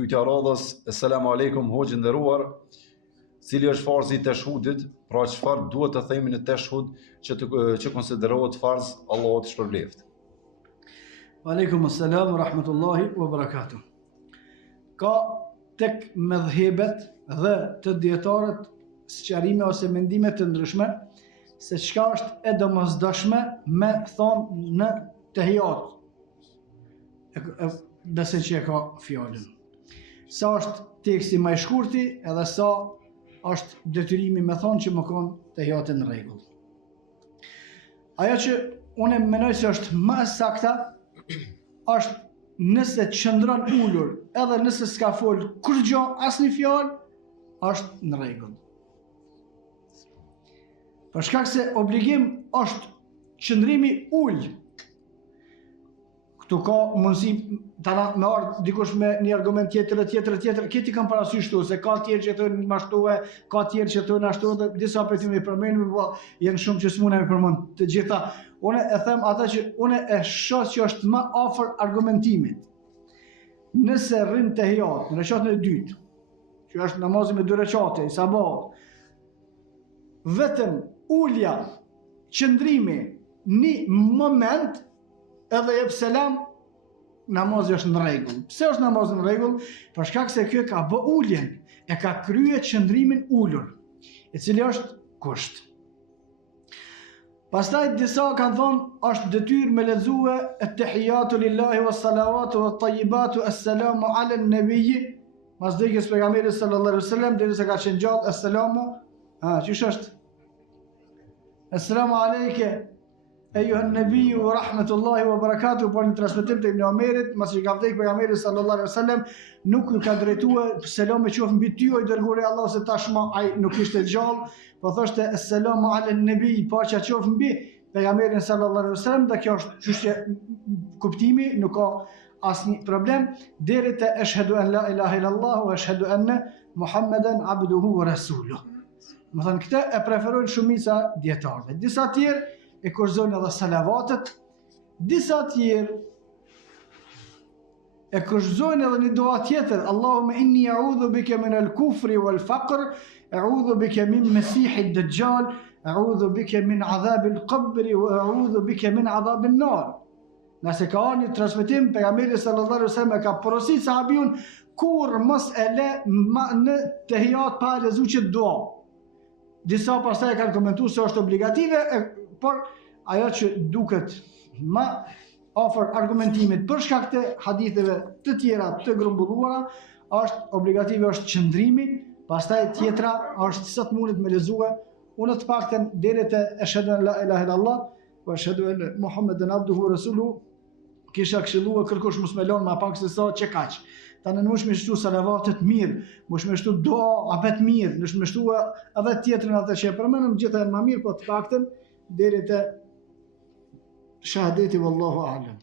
pyetja radhës, Assalamu alaikum, hoxhë nderuar, cili është farzi i teshhudit, pra çfarë duhet të themi në teshhud që konsiderohet farz, Allahu të shpërbleft. Aleikum assalam wa rahmatullahi wa barakatuh. Ka tek mëdhëbet dhe të dietarët sqarime ose mendime të ndryshme se çka është e domosdoshme me thonë në tehijat. Besoj që e ka fjalën. Sa është teksti më i shkurti edhe sa është detyrimi me thonë që më konë tehijat në rregull. Ajo që unë mendoj se është më e sakta është nëse qëndron ulur edhe nëse s'ka fol kurrë asnjë fjalë, është në rregull. Për shkak se obligim është qëndrimi ul. Këtu ka mundësi me ardhë dikush me një argument tjetër, këti kam parasysh këtu, se ka tjerë që thonë mashtove, ka tjerë që thonë ashtu, dhe disa për ty me përmendim, po janë shumë që s'mune me përmend të gjitha. Une e them ata që une e shoh që është më afër argumentimit. Nëse rrin tehijat, në rekatën e dytë, që është namazi me 2 rekate, i sabat, vetëm ulja, qëndrimi, një moment, edhe jep selam, namazi është në rregull. Pse është namazi në rregull? Për shkak se kjo ka bë uljen, e ka krye qëndrimin ulur, i cili është kusht. Pastaj disa kanë thonë është detyrë me lexue at-tahiyatu lillahi was-salawatu wat-tayyibatu as-salamu 'ala an-nabiyyi, mas vdekjes pejgamberit sallallahu alaihi wasallam derisa ka qenë gjallë as-salamu, çish është? Assalamu alayke Ejuha nëbiju wa rahmetullahi wa barakatuh, por një transmetim të Ibn Omerit, mas që ka vdek pejgamberi sallallahu alaihi wasallam, nuk ju ka drejtuar selam me qoftë mbi ty o i dërguari i Allahut, se tashmë ai nuk ishte gjallë, po thoshte assalamu ala nabi, paqja qoftë mbi pejgamberin sallallahu alaihi wasallam, dhe kjo është çështje kuptimi, nuk ka asnjë problem, deri te ashhadu an la ilaha illallah wa ashhadu anna Muhammeden abduhu wa rasuluh. Më thënë, këtë e preferojnë shumica dietarëve. Disa tjerë e kurzojnë edhe salavatet, disa tjerë e kurzojnë edhe një dua tjetër, Allahumma inni a'udhu bika min al-kufri wal-faqr, a'udhu bika min masihi ad-dajjal, a'udhu bika min adhab al-qabr wa a'udhu bika min adhab an-nar. Nëse ka një transmetim, pejgamberi sallallahu alaihi wasallam ka porosit sahabiun kur mos e le në tehijat pa lezu që dua. Disa pastaj kanë komentuar se është obligative, por ajo që duket më afër argumentimit për shkak të haditheve të tjera të grumbulluara është obligative, është qëndrimi, pastaj tjetra është sa të mundet me lexue, unë të paktën deri te ashhadu an la ilaha illallah wa ashhadu anna Muhammeden abduhu wa rasuluhu, kisha këshilluar kërkosh mos me lën më pak se sa që kaq. Tanë nuk më shtu salavatet mirë, mos më shtu dua abet mirë, nuk më shtu edhe tjetrën atë që e përmendëm gjithë më mirë, po të paktën deri te shahadeti wallahu a'lam.